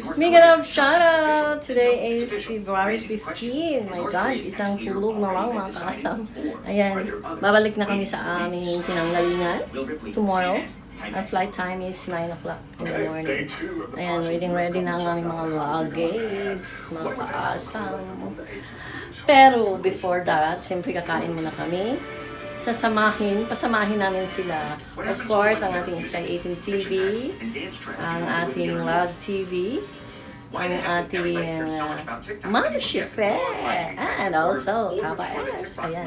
Big up shoutout! Today is February 15. My God, isang tulog na lang mga kasam. Ayan, babalik na kami sa aming pinanggalingan tomorrow. Our flight time is 9 o'clock in the morning. Ayan, ready na ang aming mga luggage, mga kaasam. Pero before that, siyempre kakain muna kami. Pasamahin namin sila. Of course, ang ating Sky 18 TV, ang ating Log TV, ang ating Mom Shife, and also Kappa S. Ayan.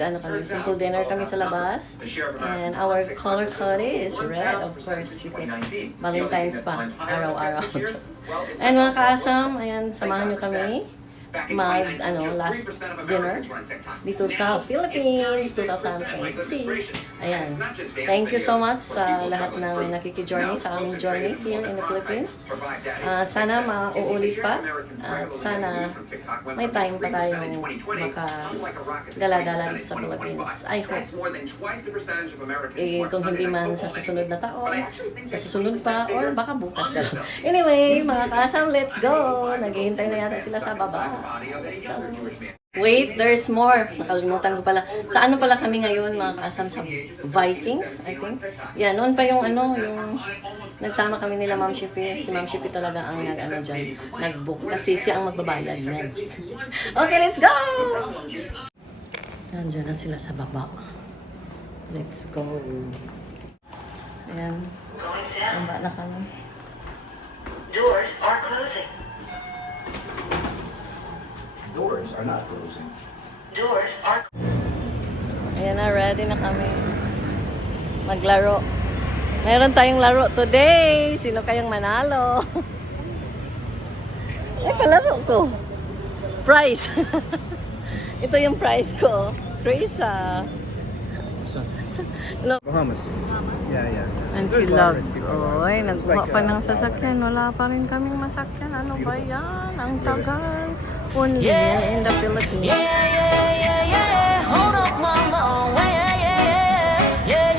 Kami, simple dinner kami sa labas. And our color code is red, of course, because Valentine's pa, araw-araw. And mga kaasam, ayan, samahan nyo kami last dinner dito sa Philippines 2026. Ayan. Thank you so much sa lahat ng nakiki-journey sa aming journey here in the Philippines. Sana mauulit pa at sana may time pa tayong makagala-gala dito sa Philippines. I hope. Kung hindi man sa susunod na taon, sa susunod pa, or baka bukas dyan. Anyway, mga kasam, let's go! Naghihintay na yata sila sa baba. Wait, there's more. Nakalimutan ko pala. Sa ano pala kami ngayon, mga kasam, sa Vikings, I think. Yeah, noon pa yung nagsama kami nila Ma'am Shippy. Si Ma'am Shippy talaga ang nag-book. Kasi siya ang magbabayad niyan. Okay, let's go! Nandiyan na sila sa baba. Let's go. Ayan. Baba na kami. Doors are closing. Doors are not closing. Doors are. Ayan na, ready na kami maglaro. Mayroon tayong laro today. Sino kayang manalo? Ay, kalaro ko. Prize. Ito yung prize ko. Chris, no. Bahamas. Yeah. And si Love. Oy, nagkuha pa ng sasakyan. Wala pa rin kaming masakyan. Ano ba yan? Ang tagal. Only in the Philippines. Yeah. Hold up, mama. Yeah.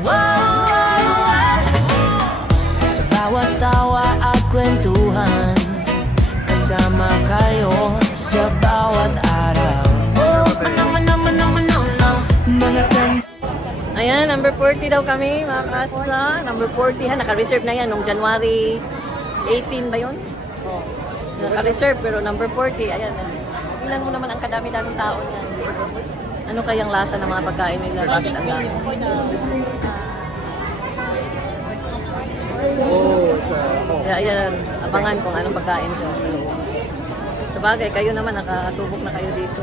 Whoa. Sa bawat tawa at kwentuhan, kasama kayo sa bawat araw. Mga Ayan, number 40 daw kami, mga kasa. Number 40 ha, naka-reserve na yan nung January 18 ba yun? Oh, naka-reserve pero number 40, ayan. Tingnan mo naman ang kadami-daming tao yan. Ano kayang lasa ng mga pagkain nila? Bakit ang dami? Kaya ayan, abangan kung anong pagkain dyan sa loob. Sa bagay, kayo naman, nakasubok na kayo dito.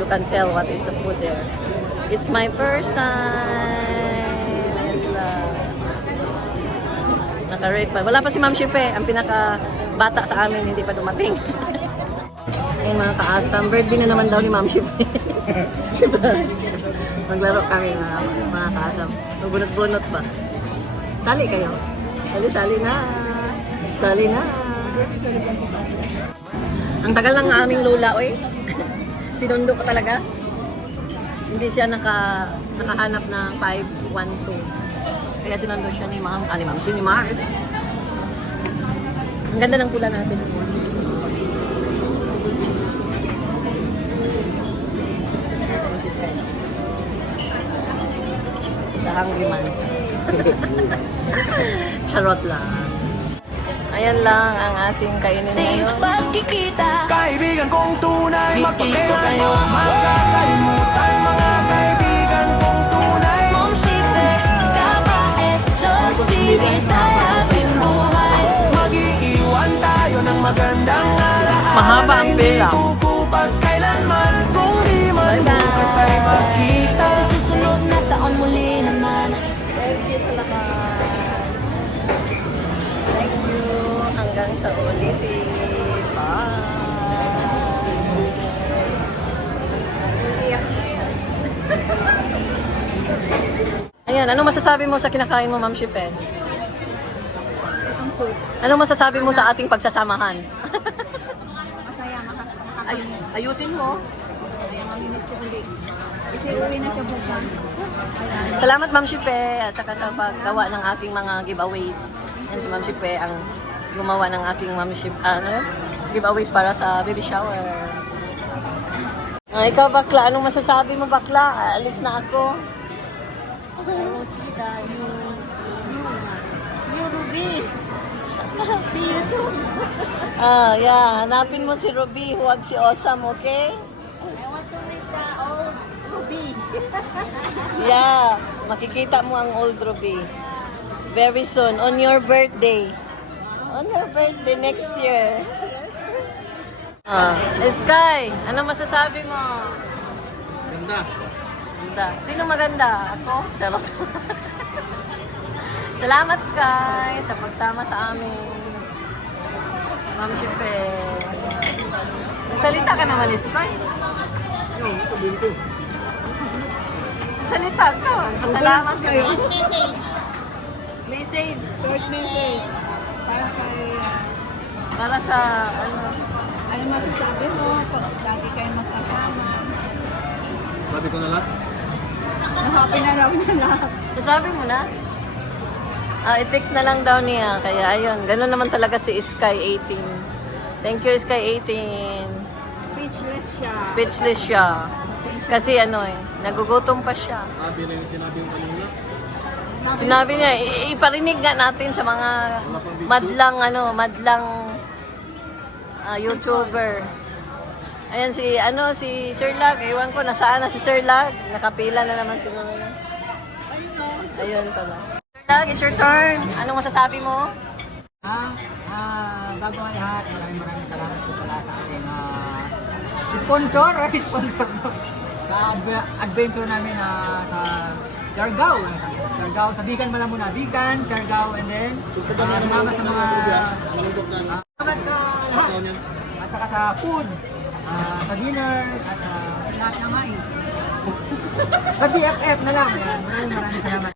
You can tell what is the food there. It's my first time. Ayan sila. Naka-rate pa. Wala pa si Ma'am Shipe. Ang pinaka-bata sa amin, hindi pa dumating. Ayun mga kaasam. Birthday na naman daw ni Ma'am Shipe. Diba? Maglaro kami mga kaasam. Magbunot-bunot pa. Sali kayo. Sali na. Sali na. Ang tagal ng aming lola, oy. Sinundo ko talaga. Hindi siya nakahanap ng 512. Kaya sinundo siya ni Ma'am, ni Mars. Ang ganda ng pula natin. The hungry man. Charot lang. Ayan lang ang ating kainin ngayon. pagkikita, Kaibigan kong tunay, dito kayo. magkakalimutan mga kaibigan kong tunay. Mom Shipe, Kappa S, Log TV sa ating buhay. Mag-iiwan tayo ng magandang alaala. Mahaba ang pera. Hindi kukupas kailanman kung di man bukas ay magkita. Sa susunod na taon muli naman. Thank you sa lahat. Thank you. Hanggang sa ulitin. Bye. Ayan, anong masasabi mo sa kinakain mo, Ma'am Shipe? Anong masasabi mo sa ating pagsasamahan? Masaya, Ayusin mo. mamimiss ko ulit. Kasi uwi na siya bukas. Salamat, Ma'am Shipe, at saka sa paggawa ng aking mga giveaways. Yan si Ma'am Shipe ang gumawa ng aking Ma'am Shipe, giveaways para sa baby shower. Ikaw bakla, anong masasabi mo bakla? Alis na ako. You Ruby. See you soon. Yeah, hanapin mo si Ruby, huwag si Osam, okay? I want to meet the old Ruby. Yeah, makikita mo ang old Ruby. Very soon, on your birthday. On your birthday next year. Sky, ano masasabi mo? Ganda. Ganda. Sino maganda? Ako? Charot. Salamat, Sky, sa pagsama sa amin. Ma'am Shipe. Nagsalita ka naman, Sky. Nagsalita ka. Pasalamat kayo. Message. Short message. Para kay... Para sa, ano, ano masasabi mo? Pag lagi kayo magkasama. Sabi ko na lahat. Happy na raw na lahat. nasabi mo na? I-text na lang daw niya. Kaya ayun, ganun naman talaga si Sky 18. Thank you, Sky 18. Speechless siya. Speechless siya. Kasi ano nagugutom pa siya. Sabi na yung sinabi yung kanina. Sinabi niya, iparinig nga natin sa mga madlang YouTuber. Ayan si Sir Lag. Ewan ko, nasaan na si Sir Lag? Nakapila na naman siguro. Ayun pala. Sir Lag, it's your turn. Anong masasabi mo? Bago ang lahat, maraming salamat po pala sa ating sponsor mo. Sa adventure namin sa Siargao. Siargao, sa Bican pala muna. Bican, Siargao, and then salamat sa mga salamat sa lahat. At saka sa food, sa dinner, at lahat ng hain. Sa BFF na lang. Maraming salamat.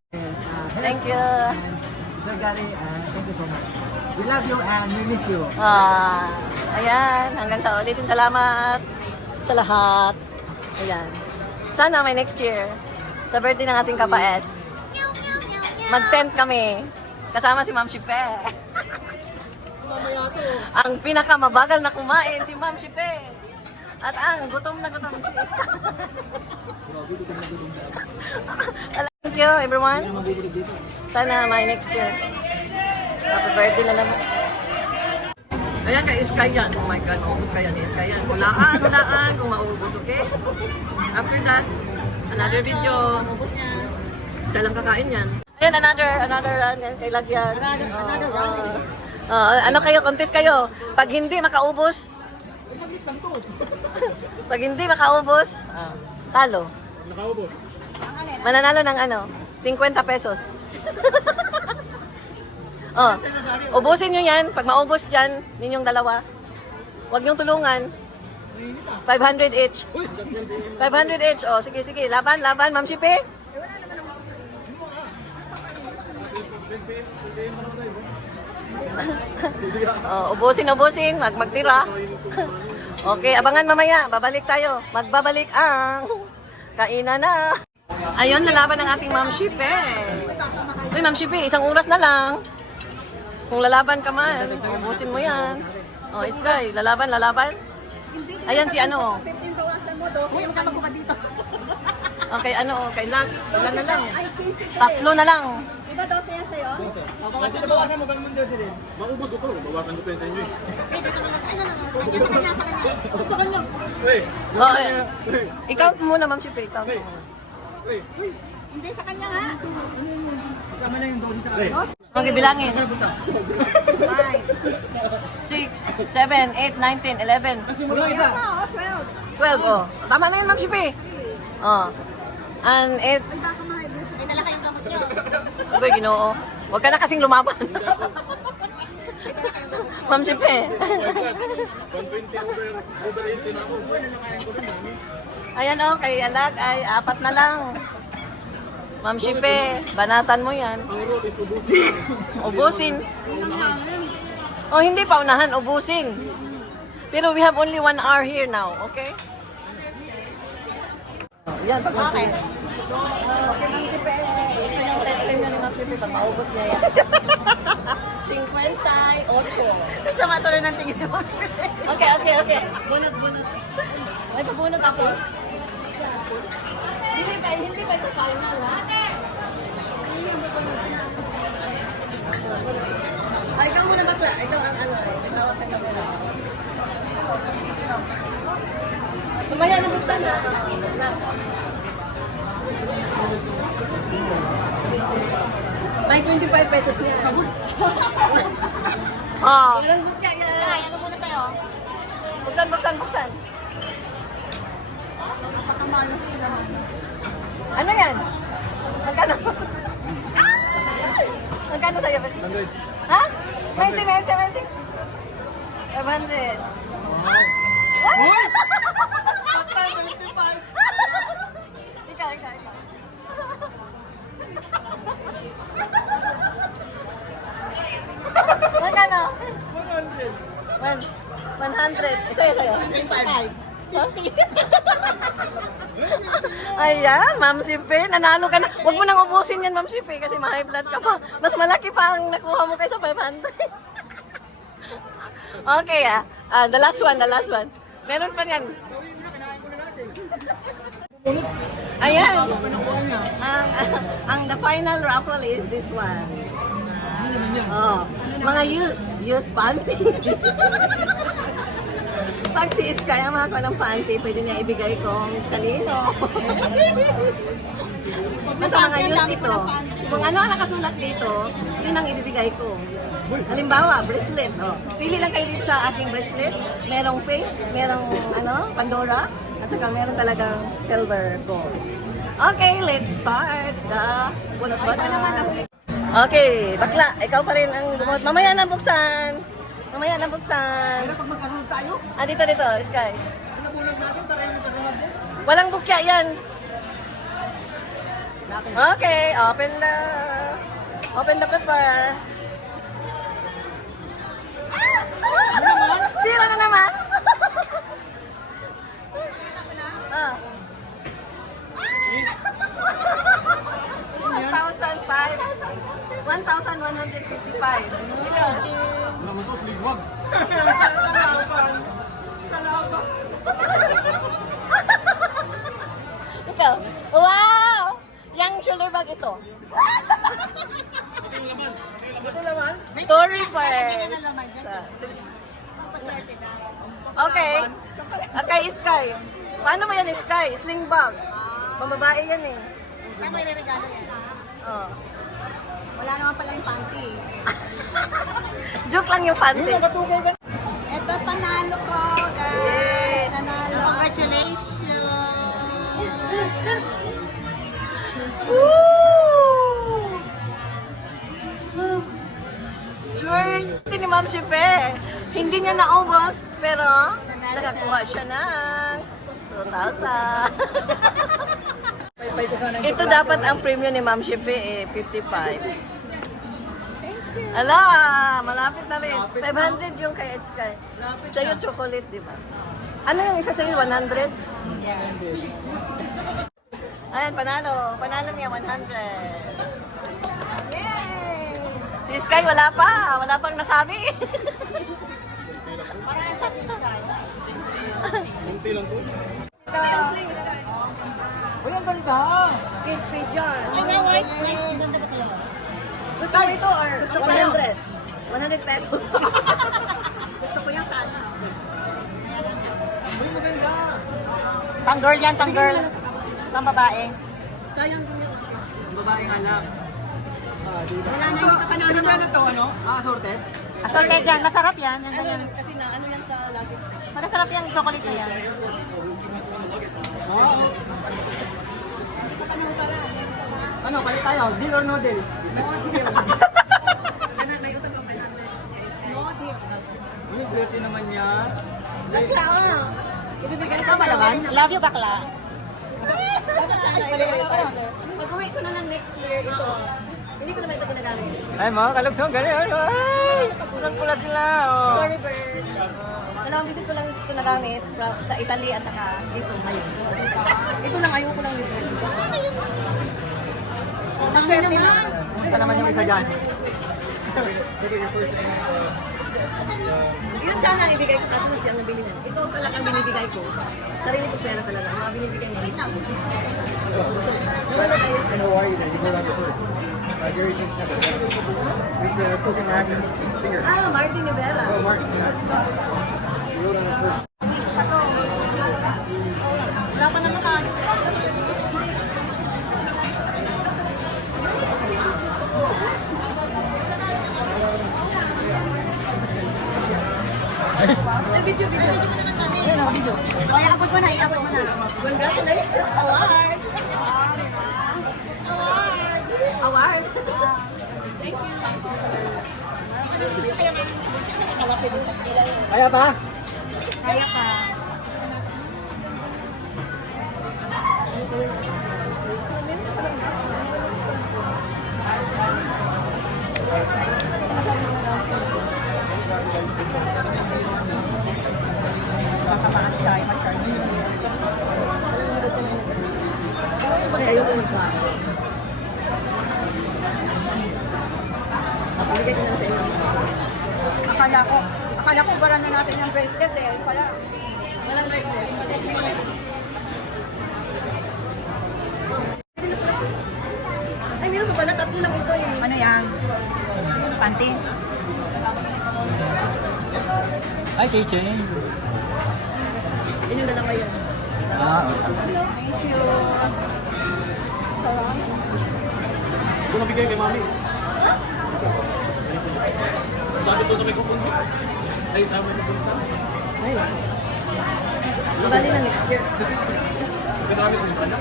Thank you. Sir Gary, thank you so much. We love you and we miss you. Ayan, hanggang sa ulitin. Salamat sa lahat. Ayan. Sana may next year. Sa birthday ng ating kapaes. Mag-tent kami. Kasama si Ma'am Shipe. Ang pinakamabagal na kumain si Ma'am Shipe. At ang gutom na gutom si Iska. Thank you everyone. Sana may next year. Happy birthday na naman. Ayan kay Iska yan. Oh my God, maubos ka yan. Iska yan. Hulaan kung maubos, okay? After that, another video. Siya lang kakain yan. Ayan, another run yan kay Lagyan. Ano kayo, contest kayo. Pag hindi makaubos, talo. Nakaubos. Mananalo ng 50 pesos. Ubusin nyo yan. Pag maubos dyan, ninyong dalawa. Huwag nyong tulungan. 500 each. 500 each. Sige. Laban, Ma'am Shipe. Ubusin. Magtira. Okay, abangan mamaya. Babalik tayo. Magbabalik ang kainan na. Ayun, nalaban ng ating Ma'am Shipe. Uy, Ma'am Shipe, 1 oras na lang. Kung lalaban ka man, ubusin mo yan. Sky, lalaban. Ayan si Huwag ka magkuha dito. Okay, kay Lag. Ilan na lang. Ay, 15 3 na lang. Diba 12 yan sa'yo? Kasi bawasan mo ganun din din. Maubos ko to. Bawasan ko pa yun sa inyo. Sa kanya. I-count mo muna, Ma'am Shipe. I-count mo muna. Hindi, sa kanya nga. Tama na yung dosis sa akin. Okay, bilangin. 5. 6, 7, 8, 9, 10, 11. Wala isa. 12, Tama na yun, Ma'am Shipe. And it's... May dala kayong gamot nyo. Abay, Ginoo. Huwag ka na kasing lumaban. Ma'am Shipe. 120 over 80 na ako. Ayan kay Alag ay 4 na lang. Ma'am Shipe, banatan mo yan. Ang rule is ubusin. Ubusin. Hindi pa unahan, ubusin. Pero we have only 1 hour here now, okay? Yan, pag Okay, Ma'am Sipe. Ito yung time ni Ma'am Sipe. Papaubos niya yan. 58. Sama tuloy ng tingin mo. Okay. Bunot. May pabunot ako. Hindi pa ito final, ha? Ay, ikaw muna bakla. Ito ang ano eh. Ito muna. Tumaya na buksan na. May 25 pesos niya. Oh. Walang bukya yan. Ano muna tayo? Buksan. Ano yan? Magkano? Magkano sa'yo? 100. Ha? Messi. 500. Ikaw. Magkano? 100. Sa'yo. 25. Huh? Ayan, Ma'am Sipe, nanalo ka na. Huwag mo nang ubusin yan, Ma'am Sipe, kasi ma-high blood ka pa. Mas malaki pa ang nakuha mo kaysa 500. Okay, the last one. Meron pa yan. Ayan. Ang the final raffle is this one. Oh, mga used panty. Pag si Sky ang makakuha ng panty, pwede niya ibigay kung kanino. Basta mga used ito. Kung ano ang nakasulat dito, yun ang ibibigay ko. Halimbawa, bracelet. Oh. Pili lang kayo dito sa aking bracelet. Merong fake, merong Pandora, at saka meron talagang silver gold. Okay, let's start the bunot-bunot. Okay, bakla, ikaw pa rin ang bumuot. Mamaya na buksan. Pag magkaroon tayo, Dito, Sky. nabulag natin para yung sa rumah din. Walang bukya yan. Okay, open the paper. Pila na naman. 1,155. Ikaw. Naman to, sligwag. Ikaw. Wow! Yang shoulder bag ito. Ito naman. Tory Purse. Okay. Okay, Sky. Paano mo yan, Sky? Sling bag. Pambabae yan eh. Saan mo ireregalo yan? Oh. Wala naman pala yung panty. Joke lang yung panty. Nakatugay ka. Ito, panalo ko, guys. Nanalo. Congratulations. Swerte ni Ma'am Sipe. Hindi niya naubos, pero nakakuha siya ng 2,000. Ito dapat ang premium ni Ma'am Sipe 55. Ala, malapit na rin. 500 yung kay Sky. Sa'yo chocolate, di ba? Ano yung isa sa'yo? 100? Ayan, panalo. Panalo niya, 100. Si Sky, wala pa. Wala pang nasabi. Parang sa Sky. Ang sling, Sky. Uy, ang ganda. Kids page yan. Ay, nga, guys. Ay, ganda ba ito? Gusto mo ito or 100? 100 pesos. Gusto ko yung sana. Uy, maganda. Pang girl yan, pang girl. Pang babae. Sayang din yan. Ang babaeng anak. Wala na yung kapanalo. Ano ba na to, ano? Assorted? Assorted yan. Masarap yan. Yan, Ano, yan. kasi na, ano yan sa luggage? Masarap yung chocolate na yan. Oo. Ano, kayo tayo? Deal or no deal? Ano, may utang ka 500 kay Sky? Uy, dirty naman yan. Bakla, oh. Ibibigay ko Tama naman. Love you, bakla. Dapat sa akin, 500. Pag-uwi ko na ng next year, ito. Hindi ko naman ito ginagamit. Ay, mga kalugsong, galing. Ay, pulang-pula sila. Oh. Story bird. Dalawang beses ko lang ito nagamit sa Italy at saka dito ngayon. Ito lang ayoko lang dito. Ito naman yung isa dyan. Yun sana ang ibigay ko kasi nung siyang nabilingan. Ito talaga ang binibigay ko. Sarili ko pera talaga. Mga binibigay mo dito. Wala tayo sa... No worry, you go down the first. Jerry takes number. With the Copenhagen finger. Ah, Martin Rivera. Oh, Mark. You go down the first. Wala pa naman ka. Video. Ayun, nakabidyo. Ay, abot mo na, iabot mo na. Congratulations! Award! Award! Kaya ba? Kaya ka. Makamaas siya, ay mag-charging. Pare, ayoko magkain. Bigay ko lang sa inyo. Akala ko bara na natin yung bracelet eh. Ayun pala. Walang bracelet. Ay, meron pa pala. Tatlo lang ito eh. Ano yan? Panty? Ay, keychain. Yun yung dalawa yun. Ah, okay. Thank you. Ito nabigay kay mami. Sabi ko sa may kupon. Ay, sa amin na Ay. Mabali na next year. Kadami sa mga.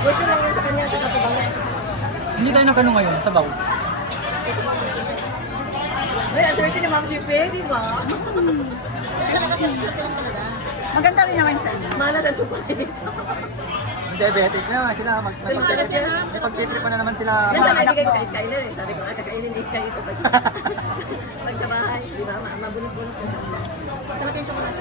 Gusto lang yan sa kanya at saka pabango. Hindi tayo nagkano ngayon, sabaw. Ay, ang swerte ni Ma'am Shipe, di ba? Maganda rin naman sa inyo. Malas ang chocolate. Diabetic na sila. May pagtitripan na naman sila. Yan sana ibigay ko kay Skyler eh. Sabi ko, kakainin ni Sky ito. Pag sa bahay, di ba? Mabunot-bunot ko. Sarap yung chocolate.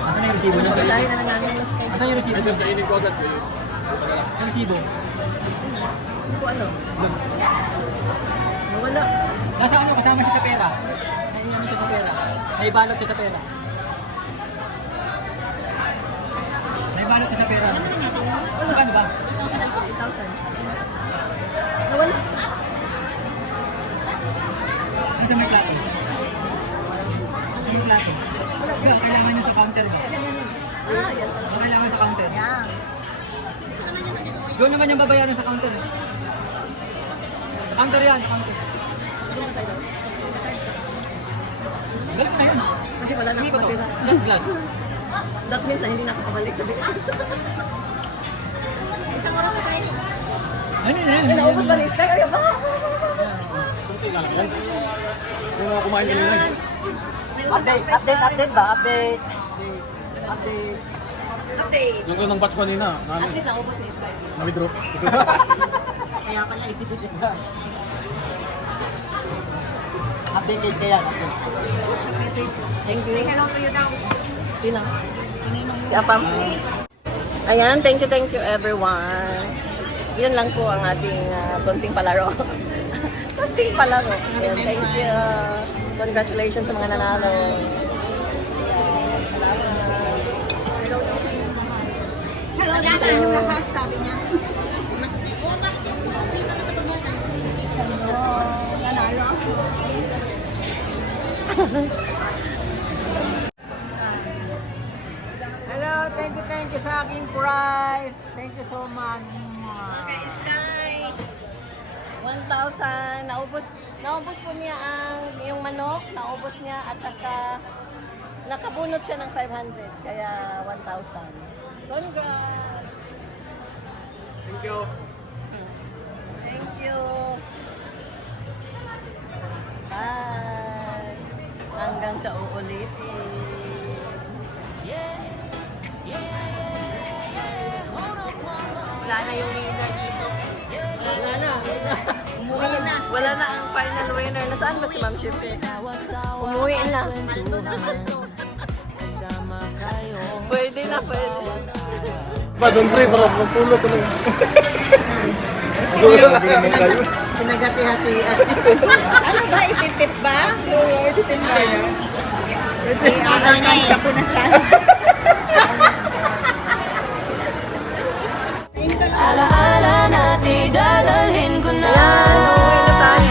Asan yung resibo niya? Dahil na lang namin yung Sky. Asan yung resibo? Ito, kainin ko agad. Yung resibo. Kung ano? Nawala. Nasa ano, kasama siya sa pera. Ayun namin siya sa pera. May balot siya sa pera. May balot siya sa pera. Ano ba? 8,000. Nawala. Ano sa may plato? Yung plato. Wala, kailangan nyo sa counter. Ah, yan. Kailangan sa counter. Doon naman yung babayaran sa counter. Counter yan, counter. Galing na yun. Kasi wala na Hindi ko akong to. matira. Glass. That means na hindi na ako kabalik sa Pinas. Ano yun? Ay, naubos ba ni Sky? Ay, ba? Kunti nga lang yan. Kung mga kumain nyo Yan. yun. May utang Update, pa, Sky. update ba? Update. Update. Update. Yung ng batch kanina, At least naubos ni Sky. na-withdraw. Kaya pala update case kaya. Thank you. Hello to you daw. Sino? Si Apam. Ayan, thank you everyone. Yun lang po ang ating konting palaro. Konting palaro. Ayan, thank you. Congratulations sa mga nanalo. Ayan, salamat. Hello, guys. Ano lahat sabi niya? Nanalo ako. Hello, thank you sa aking prize. Thank you so much. Okay, Sky. 1,000. Naubos po niya yung manok. Naubos niya at saka nakabunot siya ng 500. Kaya 1,000. Congrats! Thank you. Thank you. Bye. Hanggang sa uulitin. Wala na yung winner dito. Wala na. Umuwi na. Wala na ang final winner. Nasaan ba si Ma'am Shippe? Umuwi na. Pwede na, pwede. Ba, doon pre, para magpulo ko lang. Pinagati-hatian. Ano ba? Ititip ba? Oo, ititip ba yun? Ano niya, isa po na siya. Alaala natin, dadalhin ko na.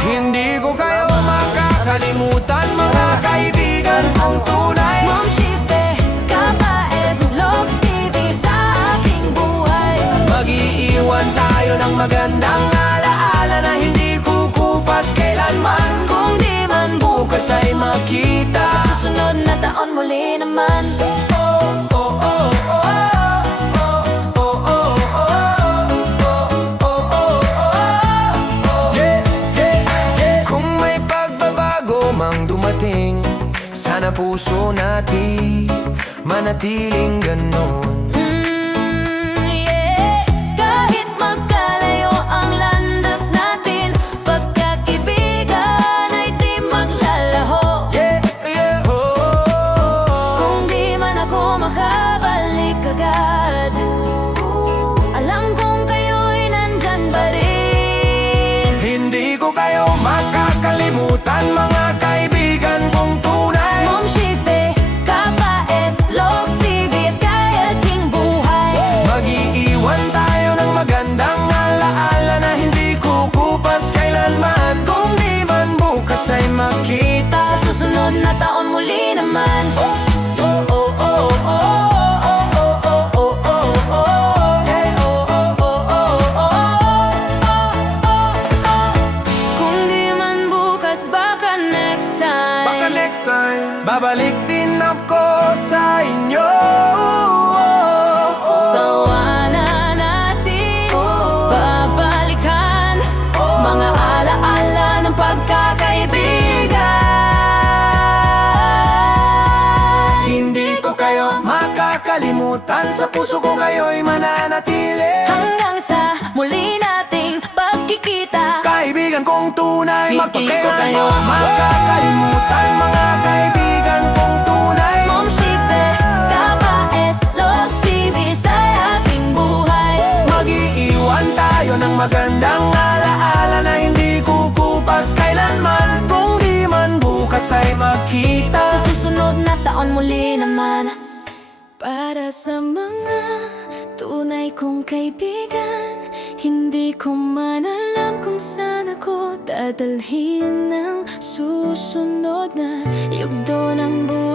Hindi ko kayo makakalimutan, mga kaibigan kong tunay. Ma'am Shippe, KBS Love TV sa aking buhay. Mag-iiwan tayo ng magandang alaala na hindi kukupas kailanman. Kung di man Bukas ay makita. sa susunod na taon muli naman. Kung may pagbabago mang dumating, sana puso natin manatiling ganon. Yeah. Kahit magkalayo ang landas natin, pagkakaibigan ay di maglalaho. Kung di man ako makabalik agad, alam kong kayo'y nandyan pa rin. Hindi ko kayo makakalimutan, mga kaibigan kong tunay. Ma'am Shippe, KBS Love TV kaya aking buhay. Mag-iiwan tayo ng magandang alaala na hindi kukupas kailanman. Kung di man bukas ay makita. Sa susunod na taon muli naman. Kung di man bukas, baka next time. Baka next time babalik din ako sa inyo. Tawanan natin, babalikan mga alaala ng pagkakaibigan. Hindi ko kayo makakalimutan, sa puso ko kayo'y mananatili. Hanggang sa muli nating pagkikita. Kaibigan kong tunay, Hindi ko magpakailan kayo mo makakalimutan, mga kaibigan kong tunay. Ma'am Shippe, KBS Love TV sa aking buhay. Mag-iiwan tayo ng magandang alaala na hindi kukupas kailanman. Kung di man bukas ay makita. Sa susunod na taon muli naman. Para sa mga tunay kong kaibigan, hindi ko man alam kung saan ako dadalhin ng susunod na yugto ng buhay.